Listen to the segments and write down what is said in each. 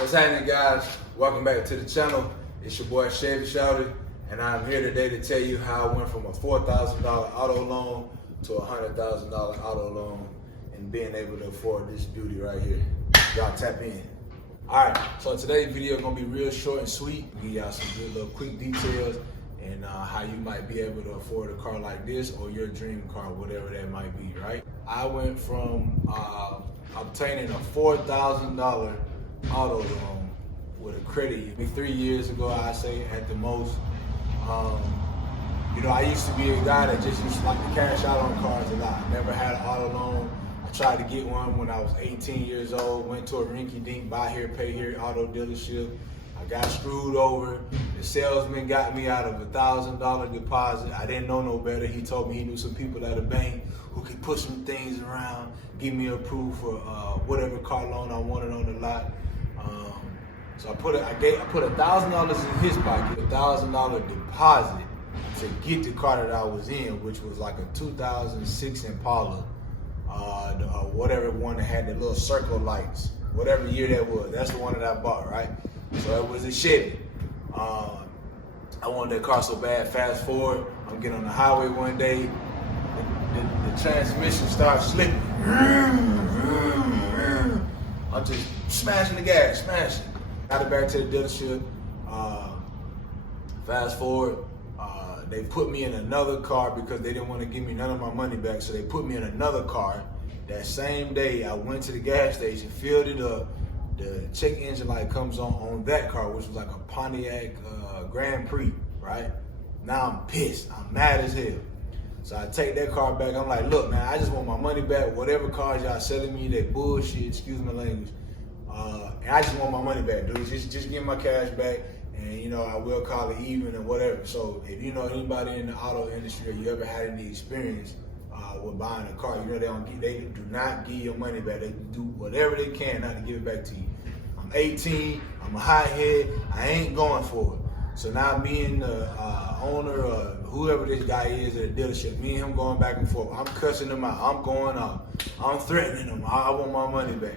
What's happening, guys? Welcome back to the channel. It's your boy Chevy, and I'm here today to tell you how I went from a $4,000 auto loan to a $100,000 auto loan and being able to afford this beauty right here. Y'all tap in. All right, so today's video is gonna be real short and sweet. Give y'all some good little quick details and how you might be able to afford a car like this or your dream car, whatever that might be, right? I went from obtaining a $4,000 auto loan with a credit. 3 years ago, I say at the most. You know, I used to be a guy that just used to like to cash out on cars a lot. I never had an auto loan. I tried to get one when I was 18 years old, went to a rinky-dink, buy here, pay here auto dealership. I got screwed over. The salesman got me out of a $1,000 deposit. I didn't know no better. He told me he knew some people at a bank who could push some things around, give me approved for whatever car loan I wanted on the lot. So I put $1,000 in his pocket, a $1,000 deposit to get the car that I was in, which was like a 2006 Impala, whatever one that had the little circle lights, whatever year that was. That's the one that I bought, right? So it was a Chevy. I wanted that car so bad. Fast forward, I'm getting on the highway one day, the transmission starts slipping. I'm just smashing the gas, smashing. Got it back to the dealership. Fast forward, they put me in another car because they didn't want to give me none of my money back. So they put me in another car. That same day, I went to the gas station, filled it up. The check engine light comes on that car, which was like a Pontiac Grand Prix, right? Now I'm pissed. I'm mad as hell. So I take that car back. I'm like, look, man, I just want my money back. Whatever cars y'all selling me, that bullshit, excuse my language. And I just want my money back, dude. Just give me my cash back, and you know, I will call it even and whatever. So if you know anybody in the auto industry or you ever had any experience with buying a car, you know they do not give your money back. They do whatever they can not to give it back to you. I'm 18, I'm a hothead, I ain't going for it. So now me and the owner, whoever this guy is at the dealership, me and him going back and forth. I'm cussing him out, I'm going off, I'm threatening him, I want my money back.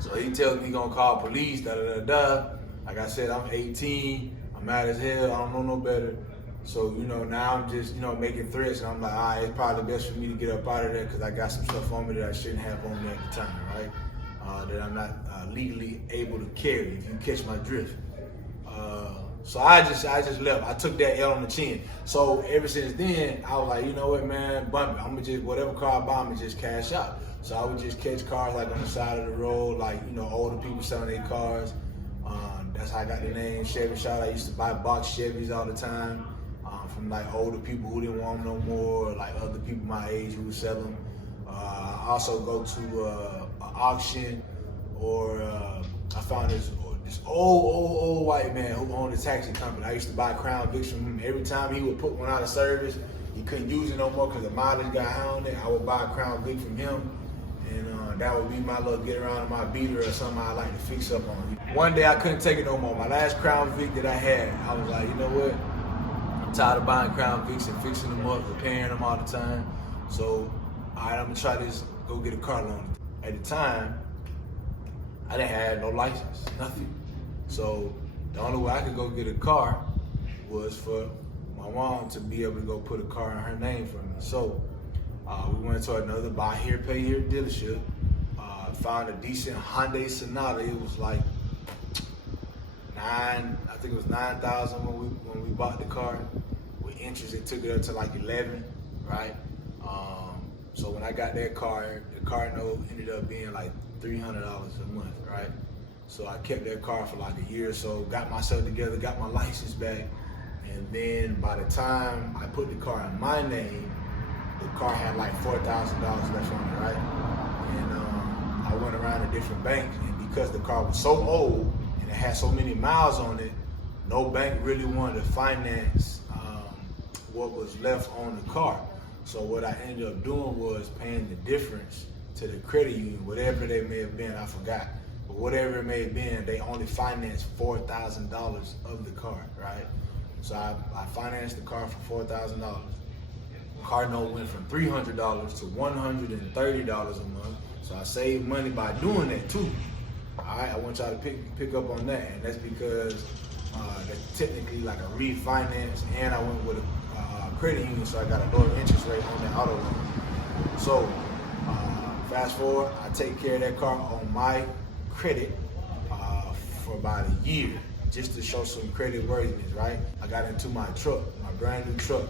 So he tells me he gonna call police, Like I said, I'm 18, I'm mad as hell, I don't know no better. So, you know, now I'm just, you know, making threats, and I'm like, all right, it's probably best for me to get up out of there because I got some stuff on me that I shouldn't have on me at the time, right? That I'm not legally able to carry, if you catch my drift. So I just left. I took that L on the chin. So ever since then, I was like, you know what, man, bump it. I'm gonna just, whatever car I buy, I'm gonna just cash out. So I would just catch cars like on the side of the road, like, you know, older people selling their cars. That's how I got the name Chevy. I used to buy box Chevys all the time from like older people who didn't want them no more, or like other people my age who would sell them. I also go to an auction, or I found this old white man who owned a taxi company. I used to buy Crown Vics from him. Every time he would put one out of service, he couldn't use it no more because the mileage got high on it, I would buy a Crown Vic from him. And that would be my little get around in my beater or something I like to fix up on. One day I couldn't take it no more. My last Crown Vic that I had, I was like, you know what? I'm tired of buying Crown Vics and fixing them up, repairing them all the time. So, all right, I'm gonna try this, go get a car loan. At the time, I didn't have no license, nothing. So the only way I could go get a car was for my mom to be able to go put a car in her name for me. So we went to another buy here, pay here dealership. Found a decent Hyundai Sonata. It was like I think it was 9,000 when we bought the car. With interest, it took it up to like 11, right? So when I got that car, the car note ended up being like $300 a month, right? So I kept that car for like a year or so, got myself together, got my license back, and then by the time I put the car in my name, the car had like $4,000 left on it, right? And I went around to different banks, and because the car was so old and it had so many miles on it, no bank really wanted to finance what was left on the car. So what I ended up doing was paying the difference to the credit union, whatever they may have been, I forgot. But whatever it may have been, they only financed $4,000 of the car, right? So I financed the car for $4,000. Car note went from $300 to $130 a month. So I saved money by doing that too. All right, I want y'all to pick up on that, and that's because that's technically like a refinance, and I went with a credit union, so I got a lower interest rate on that auto loan. So fast forward, I take care of that car on my credit for about a year, just to show some credit worthiness, right? I got into my truck, my brand new truck,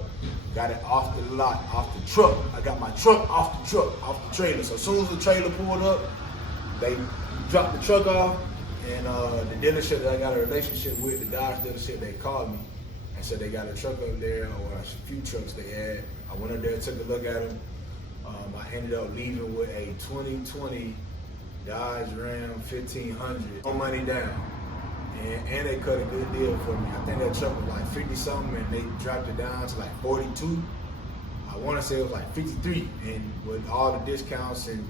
got it off the lot, off the truck. I got my truck off the truck, off the trailer. So as soon as the trailer pulled up, they dropped the truck off, and the dealership that I got a relationship with, the Dodge dealership, they called me and said they got a truck up there, or a few trucks they had. I went up there, took a look at them. I ended up leaving with a 2020 Dodge Ram 1500, no money down. And they cut a good deal for me. I think that truck was like 50 something, and they dropped it down to like 42. I want to say it was like 53, and with all the discounts and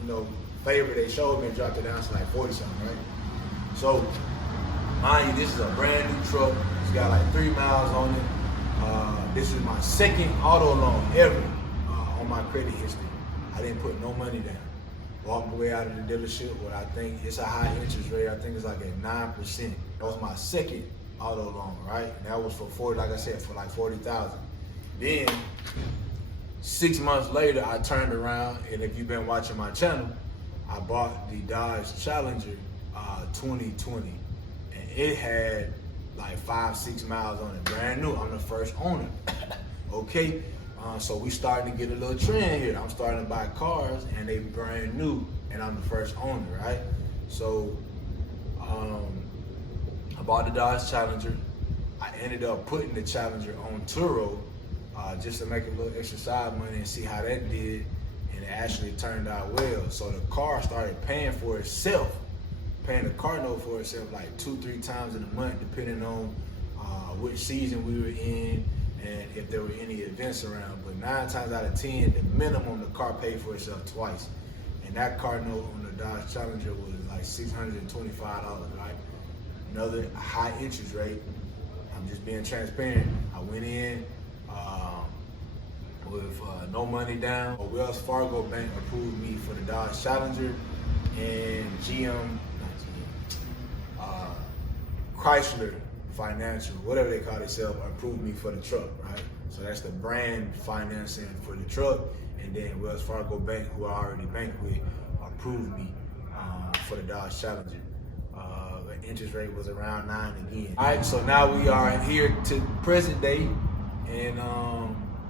you know, favor they showed me, dropped it down to like 40 something, right? So, mind you, this is a brand new truck. It's got like 3 miles on it. This is my second auto loan ever on my credit history. I didn't put no money down. Walked away out of the dealership with, I think it's a high interest rate. I think it's like at 9%. That was my second auto loan, right? And that was for 40, like I said, for like 40,000. Then 6 months later, I turned around, and if you've been watching my channel, I bought the Dodge Challenger 2020, and it had like 5-6 miles on it, brand new. I'm the first owner. Okay, so we starting to get a little trend here. I'm starting to buy cars, and they brand new, and I'm the first owner, right? So I bought the Dodge Challenger. I ended up putting the Challenger on Turo just to make a little extra side money and see how that did, and it actually turned out well. So the car started paying for itself, paying the car note for itself like 2-3 times in a month, depending on which season we were in and if there were any events around. But 9 times out of 10, the minimum, the car paid for itself twice. And that car note on the Dodge Challenger was like $625, right? Another high interest rate. I'm just being transparent. I went in with no money down. Wells Fargo Bank approved me for the Dodge Challenger, and Chrysler Financial, whatever they call themselves, approved me for the truck, right? So that's the brand financing for the truck, and then Wells Fargo Bank, who I already banked with, approved me for the Dodge Challenger. The interest rate was around 9 again. All right, so now we are here to present day, and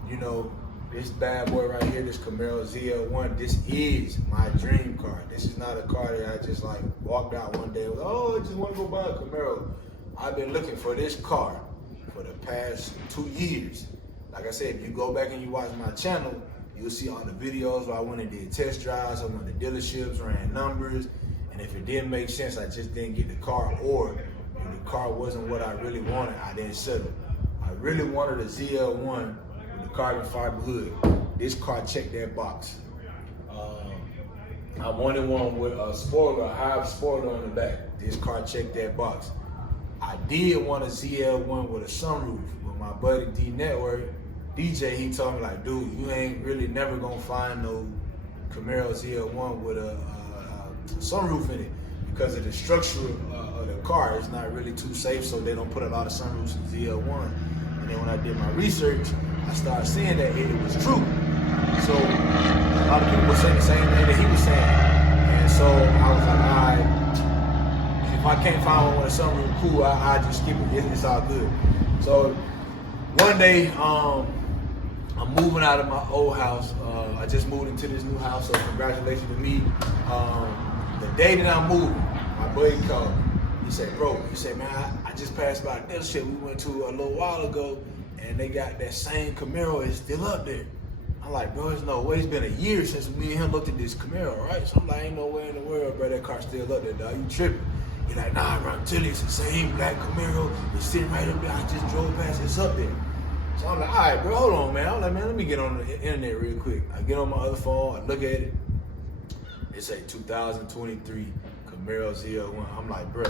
you know, this bad boy right here, this Camaro ZL1, this is my dream car. This is not a car that I just like walked out one day and was, oh, I just want to go buy a Camaro. I've been looking for this car for the past 2 years. Like I said, if you go back and you watch my channel, you'll see all the videos where I went and did test drives, I went to dealerships, ran numbers, and if it didn't make sense, I just didn't get the car, or if the car wasn't what I really wanted, I didn't settle. I really wanted a ZL1 with the carbon fiber hood. This car checked that box. I wanted one with a spoiler, a high spoiler on the back. This car checked that box. I did want a ZL1 with a sunroof, but my buddy D Network, DJ, he told me like, dude, you ain't really never gonna find no Camaro ZL1 with a sunroof in it because of the structure of the car. It's not really too safe, so they don't put a lot of sunroofs in ZL1. And then when I did my research, I started seeing that it was true. So a lot of people were saying the same thing that he was saying. And so I was like, all right, if I can't find one with a sunroof, cool, I just skip it. It's all good. So one day, I'm moving out of my old house. I just moved into this new house, so congratulations to me. The day that I'm moving, my buddy called me. He said, bro, man, I just passed by a dealership we went to a little while ago, and they got that same Camaro, it's still up there. I'm like, bro, there's no way. It's been a year since me and him looked at this Camaro, right? So I'm like, ain't no way in the world, bro, that car's still up there, dog. You tripping. He's like, nah, bro, I'm telling you, it's the same black Camaro. It's sitting right up there. I just drove past, it's up there. So I'm like, all right, bro, hold on, man. I'm like, man, let me get on the internet real quick. I get on my other phone, I look at it. It's a 2023 Camaro ZL1. I'm like, bro,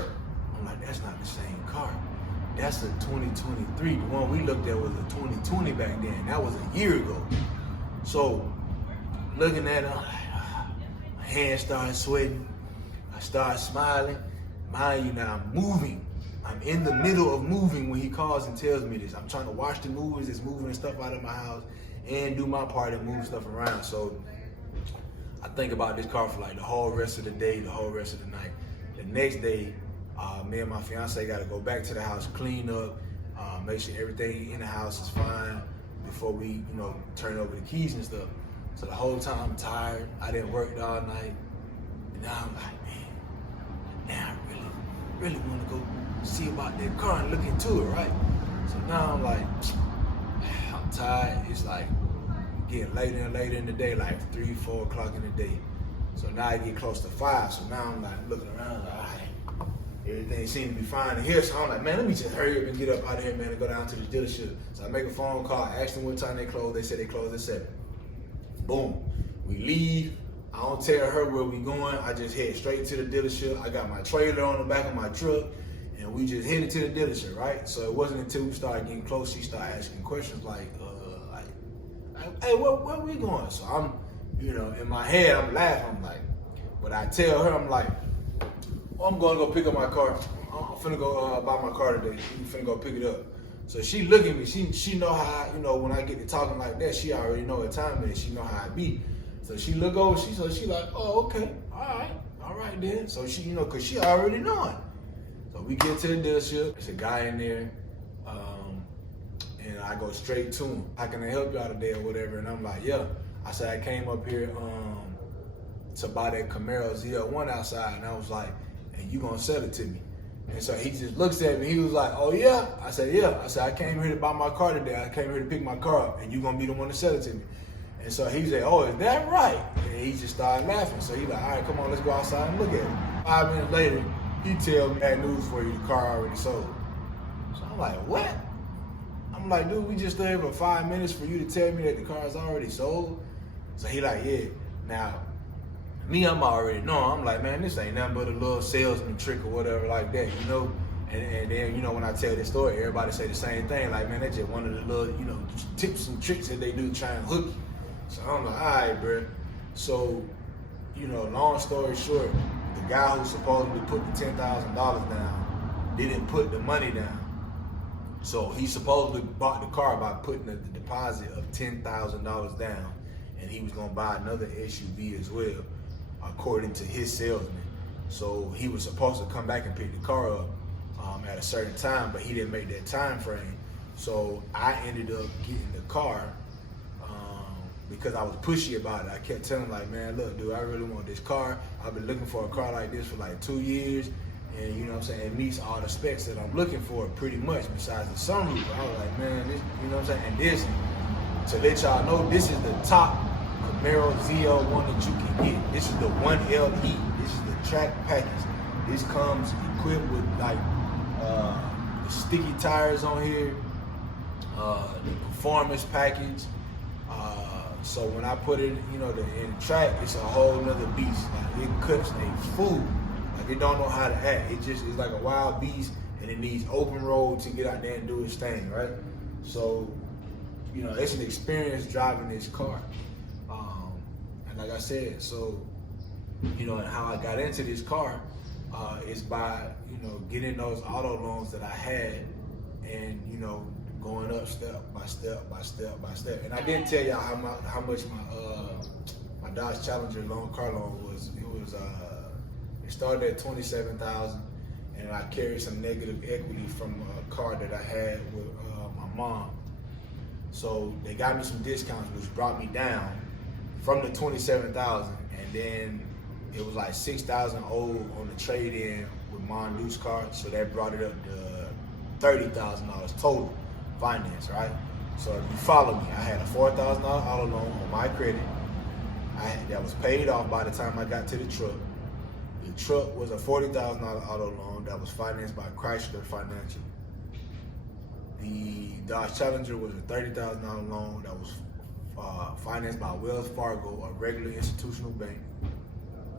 that's not the same car. That's a 2023. The one we looked at was a 2020 back then. That was a year ago. So looking at it, my hands started sweating. I start smiling. Mind you now, I'm moving. I'm in the middle of moving when he calls and tells me this. I'm trying to watch the movies that's moving stuff out of my house and do my part and move stuff around. So I think about this car for like the whole rest of the day, the whole rest of the night. The next day, me and my fiance got to go back to the house, clean up, make sure everything in the house is fine before we, turn over the keys and stuff. So the whole time I'm tired. I didn't work all night. And now I'm like, man, I really want to go see about that car and look into it, right? So now I'm like, I'm tired. It's like getting later and later in the day, like 3, 4 o'clock in the day. So now I get close to 5. So now I'm like looking around, like, all right, everything seems to be fine in here. So I'm like, man, let me just hurry up and get up out of here, man, and go down to the dealership. So I make a phone call, ask them what time they close. They said they close at 7. Boom, we leave. I don't tell her where we going. I just head straight to the dealership. I got my trailer on the back of my truck, and we just headed to the dealership, right? So it wasn't until we started getting close, she started asking questions like, hey, where we going? So I'm, in my head, I'm laughing. I'm like, but I tell her, I'm like, I'm going to go pick up my car. I'm finna go buy my car today. I'm finna go pick it up. So she look at me. She know how, when I get to talking like that, she already know what time it is. She know how I be. So she look over, she like, oh, okay, all right then. So she, cause she already know it. So we get to the dealership, there's a guy in there, and I go straight to him. How can I help y'all today or whatever? And I'm like, yeah. I said, I came up here to buy that Camaro ZL1 outside, and I was like, and you gonna sell it to me? And so he just looks at me, he was like, oh yeah? I said, yeah. I said, I came here to buy my car today. I came here to pick my car up, and you gonna be the one to sell it to me. And so he said, oh, is that right? And he just started laughing. So he like, all right, come on, let's go outside and look at it. 5 minutes later, he tell me, bad news for you, the car already sold. So I'm like, what? I'm like, dude, we just stood here for 5 minutes for you to tell me that the car is already sold? So he like, yeah. Now, me, I'm already knowing. I'm like, man, this ain't nothing but a little salesman trick or whatever like that, And then, when I tell this story, everybody say the same thing. Like, man, that's just one of the little, tips and tricks that they do to try and hook you. So I'm like, all right, bro. So, long story short, the guy who supposedly put the $10,000 down didn't put the money down. So he supposedly bought the car by putting the deposit of $10,000 down, and he was gonna buy another SUV as well, according to his salesman. So he was supposed to come back and pick the car up at a certain time, but he didn't make that time frame. So I ended up getting the car because I was pushy about it. I kept telling him, like, man, look, dude, I really want this car. I've been looking for a car like this for like 2 years, and it meets all the specs that I'm looking for pretty much, besides the sunroof. I was like, man, this, and this, to let y'all know, this is the top Camaro ZL1 that you can get. This is the 1LE. This is the track package. This comes equipped with like the sticky tires on here, the performance package. So when I put it, in the track, it's a whole nother beast. Like, it cuts a fool. Like, it don't know how to act. It's like a wild beast, and it needs open road to get out there and do its thing, right? So, it's an experience driving this car. And like I said, so, and how I got into this car is by, getting those auto loans that I had, and, going up step by step by step by step. And I didn't tell y'all how much my Dodge Challenger car loan was. It started at $27,000, and I carried some negative equity from a car that I had with my mom. So they got me some discounts, which brought me down from the $27,000, and then it was like $6,000 owed on the trade-in with Mom Luke's car, so that brought it up to $30,000 total finance, right? So if you follow me, I had a $4,000 auto loan on my credit. That was paid off by the time I got to the truck. The truck was a $40,000 auto loan that was financed by Chrysler Financial. The Dodge Challenger was a $30,000 loan that was financed by Wells Fargo, a regular institutional bank.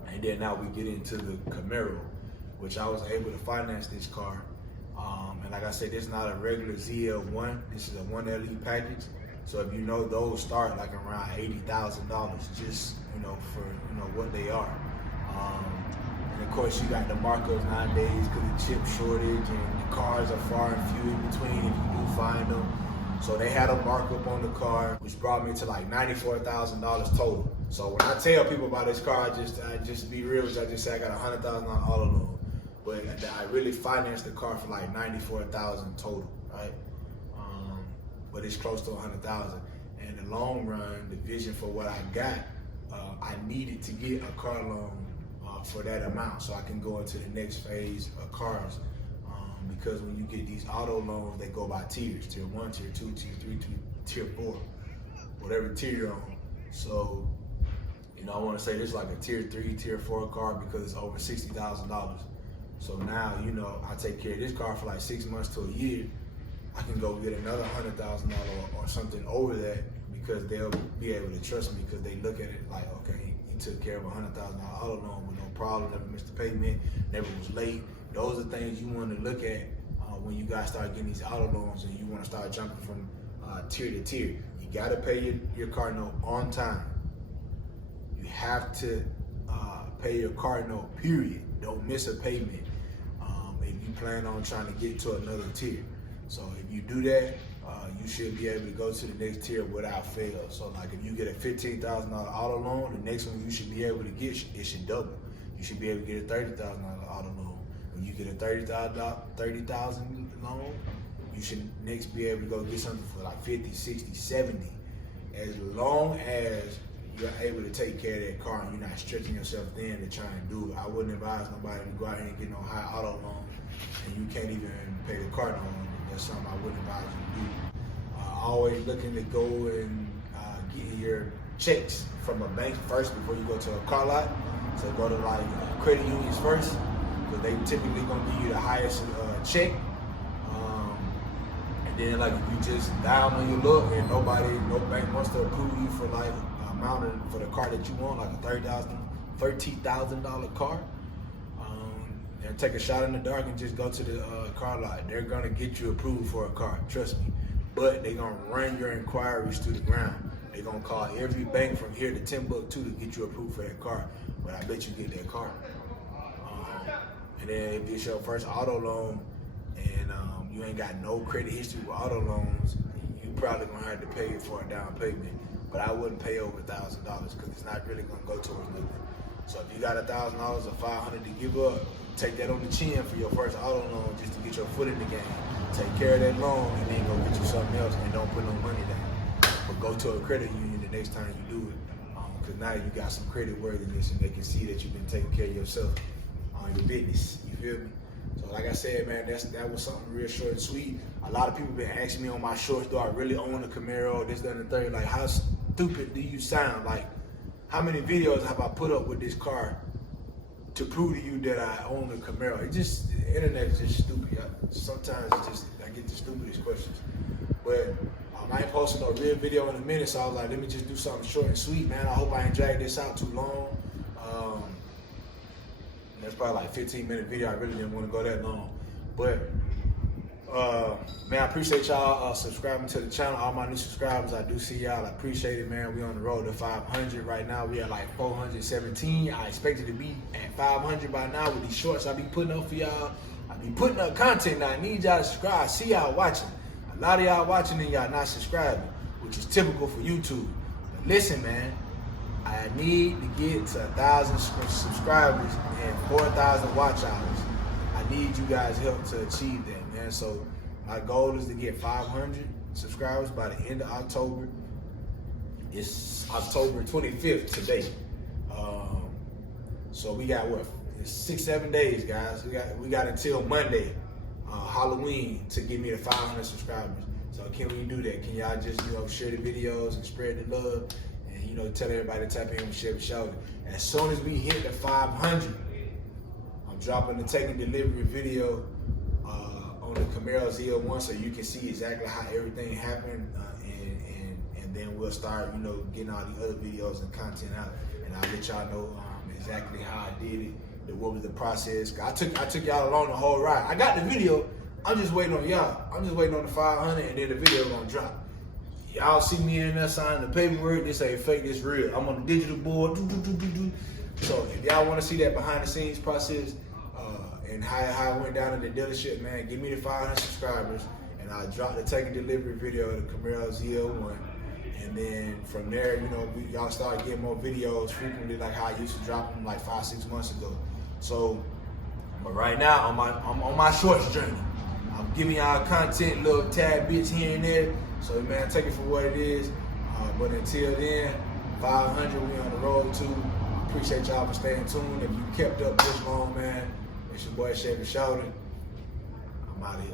And then now we get into the Camaro, which I was able to finance this car. And like I said, this is not a regular ZL1. This is a 1LE package. So if those start like around $80,000, just for what they are. And the of course, you got the markups nowadays because of chip shortage and the cars are far and few in between if you do find them. So they had a markup on the car, which brought me to like $94,000 total. So when I tell people about this car, I just be real with you. I just say I got $100,000 auto loan, but I really financed the car for like $94,000 total, right? But it's close to $100,000. In the long run, the vision for what I got, I needed to get a car loan for that amount so I can go into the next phase of cars. Because when you get these auto loans, they go by tiers, tier 1, tier 2, tier 3, tier 4, whatever tier you're on. So, you know, I want to say this is like a tier 3, tier 4 car because it's over $60,000. So now, you know, I take care of this car for like 6 months to a year. I can go get another $100,000 or something over that because they'll be able to trust me because they look at it like, okay, he took care of a $100,000 auto loan with no problem, never missed a payment, never was late. Those are things you want to look at when you guys start getting these auto loans and you want to start jumping from tier to tier. You got to pay your car note on time. You have to pay your car note, period. Don't miss a payment if you plan on trying to get to another tier. So if you do that, you should be able to go to the next tier without fail. So like if you get a $15,000 auto loan, the next one you should be able to get, it should double. You should be able to get a $30,000 auto loan. When you get a $30,000 loan, you should next be able to go get something for like 50, 60, 70. As long as you're able to take care of that car and you're not stretching yourself thin to try and do it. I wouldn't advise nobody to go out here and get no high auto loan and you can't even pay the car note. That's something I wouldn't advise you to do. Always looking to go and get your checks from a bank first before you go to a car lot. So go to like credit unions first, because they typically gonna give you the highest check. And then like if you just down on your luck and no bank wants to approve you for like amount for the car that you want, like a $30,000 car, and take a shot in the dark and just go to the car lot. They're gonna get you approved for a car, trust me. But they're gonna run your inquiries to the ground. They're gonna call every bank from here to Timbuktu to get you approved for that car. But I bet you get that car. And then if it's your first auto loan and you ain't got no credit history with auto loans, you probably gonna have to pay for a down payment. But I wouldn't pay over $1,000 because it's not really gonna go towards nothing. So if you got $1,000 or $500 to give up, take that on the chin for your first auto loan just to get your foot in the game. Take care of that loan and then go get you something else and don't put no money down. But go to a credit union the next time you do it. Because now you got some credit worthiness and they can see that you've been taking care of yourself on your business. You feel me? So like I said, man, that was something real short and sweet. A lot of people been asking me on my shorts, do I really own a Camaro, this, that, and the third? Like, how stupid do you sound? Like, how many videos have I put up with this car to prove to you that I own a Camaro? The internet is just stupid. Sometimes I get the stupidest questions. But I ain't posting no real video in a minute, so I was like, let me just do something short and sweet, man. I hope I ain't drag this out too long. That's probably like a 15-minute video. I really didn't want to go that long. But, man, I appreciate y'all subscribing to the channel. All my new subscribers, I do see y'all. I appreciate it, man. We on the road to 500 right now. We at like 417. I expected to be at 500 by now with these shorts I be putting up for y'all. I be putting up content now. I need y'all to subscribe. I see y'all watching. A lot of y'all watching and y'all not subscribing, which is typical for YouTube. But listen, man, I need to get to 1,000 subscribers and 4,000 watch hours. I need you guys' help to achieve that, man. So my goal is to get 500 subscribers by the end of October. It's October 25th today. So we got what? It's 6-7 days, guys. We got until Monday, Halloween, to get me to 500 subscribers. So can we do that? Can y'all just share the videos and spread the love, and tell everybody to tap in with Chevy Shoulder. As soon as we hit the 500, I'm dropping the taking delivery video on the Camaro ZL1 so you can see exactly how everything happened, and then we'll start getting all the other videos and content out, and I'll let y'all know exactly how I did it. What was the process? I took y'all along the whole ride. I got the video. I'm just waiting on y'all. I'm just waiting on the 500, and then the video gonna drop. Y'all see me in there signing the paperwork. This ain't fake. This real. I'm on the digital board. So if y'all want to see that behind the scenes process and how it went down in the dealership, man, give me the 500 subscribers and I'll drop the take and delivery video of the Camaro ZL1. And then from there, you know, y'all start getting more videos frequently like how I used to drop them like 5-6 months ago. So, but right now, I'm on my shorts journey. I'm giving y'all content, little tad bits here and there. So man, take it for what it is. But until then, 500, we on the road too. Appreciate y'all for staying tuned. If you kept up this long, man, it's your boy Chevy. I'm out of here.